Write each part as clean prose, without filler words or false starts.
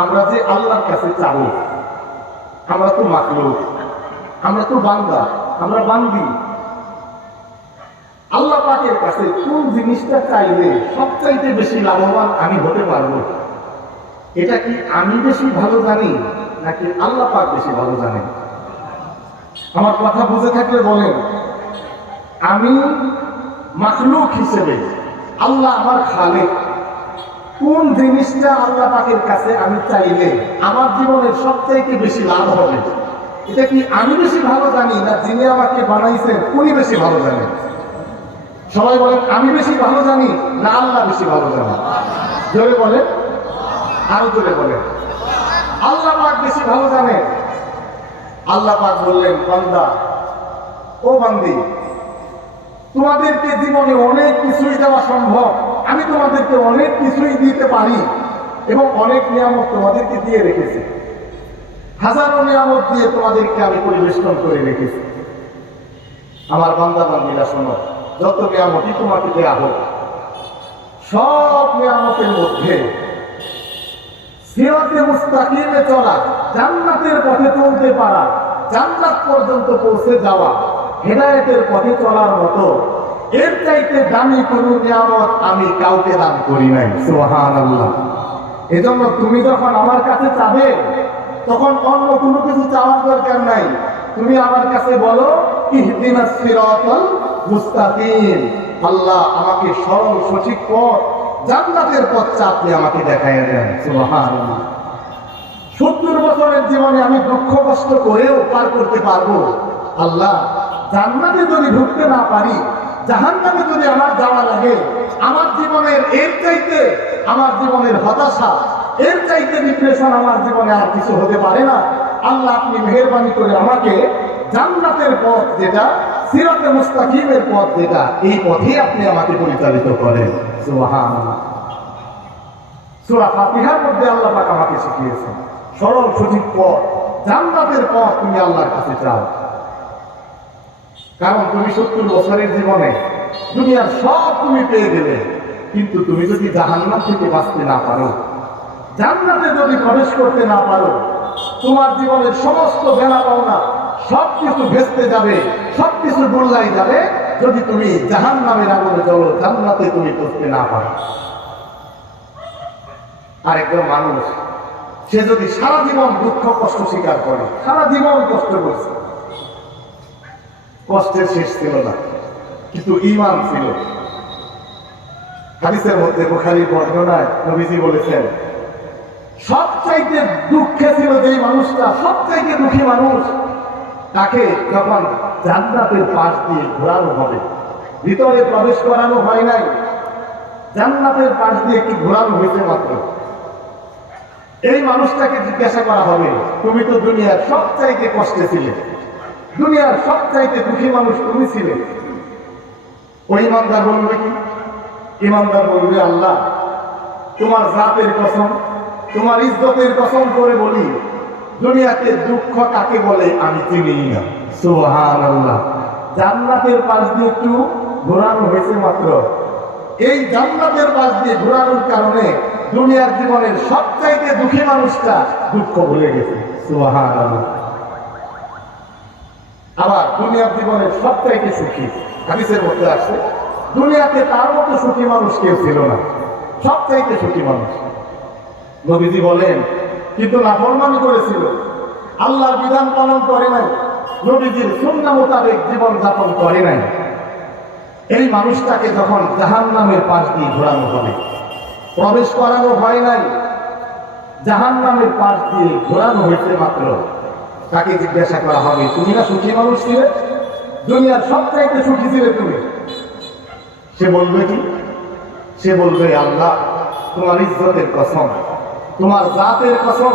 আমরা যে আল্লাহর কাছে চাবো, আমরা তো মাখলুক, আমরা তো বান্দা, আমরা বান্দি। আল্লাহ পাকের কাছে কোন জিনিসটা চাইলে সবচাইতে বেশি লাভবান আমি হতে পারবো, এটা কি আমি বেশি ভালো জানি নাকি আল্লাহ পাক বেশি ভালো জানেন? আমার কথা বুঝে থাকলে বলেন। আমি মাখলুক হিসেবে, আল্লাহ আমার খালেক, কোন জিনিসটা আল্লাহ পাকের কাছে আমি চাইলে আমার জীবনের সবচাইতে বেশি লাভ হবে, এটা কি আমি বেশি ভালো জানি না যিনি আমাকে বানাইছেন উনি বেশি ভালো জানেন? সবাই বলেন, আমি বেশি ভালো জানি না আল্লাহ বেশি ভালো জানেন? জোরে বলেন, আরো জোরে বলেন। আল্লাহ পাক বেশি ভালো জানেন। আল্লাহ পাক বললেন, বান্দা ও বান্দি, তোমাদেরকে জীবনে অনেক কিছুই দেওয়া সম্ভব, আমি তোমাদেরকে অনেক কিছুই দিতে পারি এবং অনেক নিয়ামত তোমাদেরকে দিয়ে রেখেছি। হাজারো নিয়ামত দিয়ে তোমাদেরকে আমি পরিবেষ্টন করে রেখেছি। আমার বান্দা বান্দিরা শোনো, যত নিয়ামতই তোমাকে দেয়া হোক, সব নিয়ামতের মধ্যে সিরাতে মুস্তাকিমে চলা, জান্নাতের পথে চলতে পারা, জান্নাত পর্যন্ত পৌঁছে যাওয়া, হেদায়েতের পথে চলার মতো এর চাইতে দামি কোনো নিয়ামত আমি কাউকে দান করি নাই। সুবহানাল্লাহ। এজন্য তুমি যখন আমার কাছে চাবে, তখন অন্য কোনো কিছু চাওয়ার দরকার নাই। তুমি আমার কাছে বলো, ইহদিনাস সিরাতাল মুস্তাকিম, আল্লাহ আমাকে সরল সঠিক পথ, জান্নাতের পথটা আপনি আমাকে দেখাইয়া দেন। সুবহানাল্লাহ। 70 বছরের জীবনে আমি দুঃখ কষ্ট করেও পার করতে পারবো। আল্লাহ, জান্নাতে যদি ঢুকতে না পারি, জাহান্নামে যদি আমার যাওয়া লাগে, আমার জীবনের এর চাইতে, আমার জীবনের হতাশা, এর চাইতে ডিপ্রেশন আমার জীবনে আর কিছু হতে পারে না। আল্লাহ, আপনি মেহেরবানি করে আমাকে জান্নাতের পথ যেটা, সিরাতে মুস্তাকিমের পথ যেটা, এই পথে আপনি আমাকে পরিচালিত করেন। সুবহানাল্লাহ। সূরা ফাতিহার মধ্যে আল্লাহ পাক আমাকে শিখিয়েছেন সরল সঠিক পথ, জান্নাতের পথ তুমি আল্লাহর কাছে চাও। কারণ তুমি 70 বছরের জীবনে দুনিয়ার সব তুমি পেয়ে গেলে, কিন্তু তুমি যদি জাহান্নাম থেকে বাঁচতে না পারো, জান্নাতে যদি প্রবেশ করতে না পারো, তোমার জীবনের সমস্ত দেনা পাওনা সবকিছু ভেস্তে যাবে, সবকিছু গোল্লাই যাবে, যদি তুমি জাহান্নামের আগুনে জ্বলো, জান্নাতে তুমি পৌঁছতে না পারো। আরেকজন মানুষ, সে যদি সারা জীবন দুঃখ কষ্ট স্বীকার করে, সারা জীবন কষ্ট করছে, কষ্টের শেষ ছিল না, কিন্তু ঈমান ছিল। হাদিসের মধ্যে বুখারীর বর্ণনায় নবীজি বলেছেন, সবচাইতে দুঃখে ছিল যেই মানুষটা, সবচাইতে দুঃখী মানুষ, তাকে যখন জান্নাতের পাশ দিয়ে ঘোরানো হবে, ভিতরে প্রবেশ করানো হয় নাই, জান্নাতের পাশ দিয়ে একটু ঘোরানো হয়েছে মাত্র, এই মানুষটাকে জিজ্ঞাসা করা হবে, তুমি তো দুনিয়ার সবচাইতে কষ্টে ছিলে, দুনিয়ার সবচাইতে দুঃখী মানুষ তুমি ছিলে। ওই ইমানদার বলবে কি? ইমানদার বলবে, আল্লাহ তোমার জাতের কসম, তোমার ইজ্জতের কসম করে বলি, দুনিয়াতে দুঃখ কাকে বলে আমি চিনি না। সুবহানাল্লাহ। জান্নাতের পাশ দিয়ে একটু ঘোরানো হয়েছে মাত্র, এই জান্নাতের পাশ দিয়ে ঘোরানোর কারণে দুনিয়ার জীবনের সবচাইতে দুঃখী মানুষটা দুঃখ ভুলে গেছে। সুবহানাল্লাহ। আবার দুনিয়ার জীবনের সবচাইতে সুখী, হাদিসের মধ্যে আছে, দুনিয়াতে তার মতো সুখী মানুষ কেউ ছিল না, সবচাইতে সুখী মানুষ। নবীজি বলেন, কিন্তু নাফরমানি করেছিল, আল্লাহর বিধান পালন করে নাই, নবীজির সুন্নাহ মোতাবেক জীবন যাপন করে নাই, এই মানুষটাকে যখন জাহান্নামের পাশ দিয়ে ঘোরানো হবে, প্রবেশ করানো হয় নাই, জাহান্নামের পাশ দিয়ে ঘোরানো হয়েছে মাত্র, তাকে জিজ্ঞাসা করা হবে, তুমি না সুখী মানুষ ছিলে, দুনিয়ার সবচাইতে সুখী ছিলে তুমি? সে বলবে কি? সে বলবে, আল্লাহ তোমার ইজ্জতের কসম, তোমার জাতের কসম,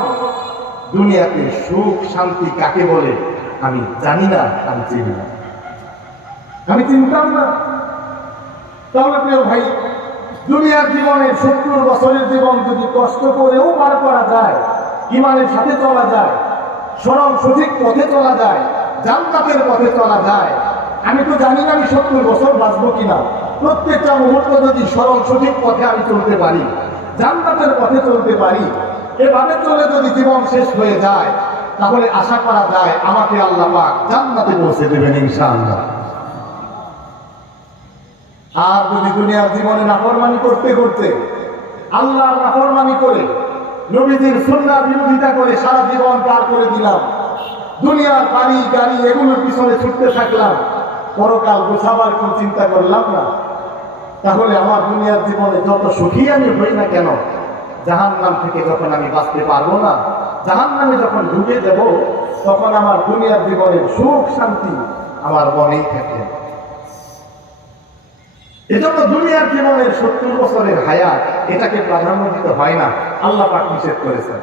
দুনিয়াতে সুখ শান্তি কাকে বলে আমি জানি না, আমি চিনি না, আমি চিনতাম না। তাহলে প্রিয় ভাই, দুনিয়ার জীবনে 70 বছরের জীবন যদি কষ্ট করেও পার করা যায়, ঈমানের সাথে চলা যায়, সরল সঠিক পথে চলা যায়, জান্নাতের পথে চলা যায়, আমি তো জানি না আমি 70 বছর বাঁচবো কিনা, প্রত্যেকটা মুহূর্ত যদি সরল সঠিক পথে আমি চলতে পারি, জান্নাতের পথে চলতে পারি, এভাবে চলে যদি জীবন শেষ হয়ে যায়, তাহলে আশা করা যায় আমাকে আল্লাহ পাক জান্নাতে পৌঁছে দেবেন ইনশাআল্লাহ। আর যদি দুনিয়ার জীবনে নাফরমানি করতে করতে, আল্লাহর নাফরমানি করে, নবীজির সুন্নাহর বিরোধিতা করে সারা জীবন পার করে দিলাম, দুনিয়ার বাড়ি গাড়ি এগুলোর পিছনে ছুটতে থাকলাম, পরকাল গোছাবার কোন চিন্তা করলাম না, তাহলে আমার দুনিয়ার জীবনে যত সুখী আমি হই না কেন, জাহান্নাম থেকে যখন আমি বাঁচতে পারবো না, জাহান্নামে যখন ঢুকে যাব, তখন আমার দুনিয়ার জীবনের সুখ শান্তি আমার মনেই থাকে। এজন্য দুনিয়ার জীবনের 70 বছরের হায়াত, এটাকে প্রাধান্য দিতে হয় না, আল্লাহ পাক নিষেধ করেছেন।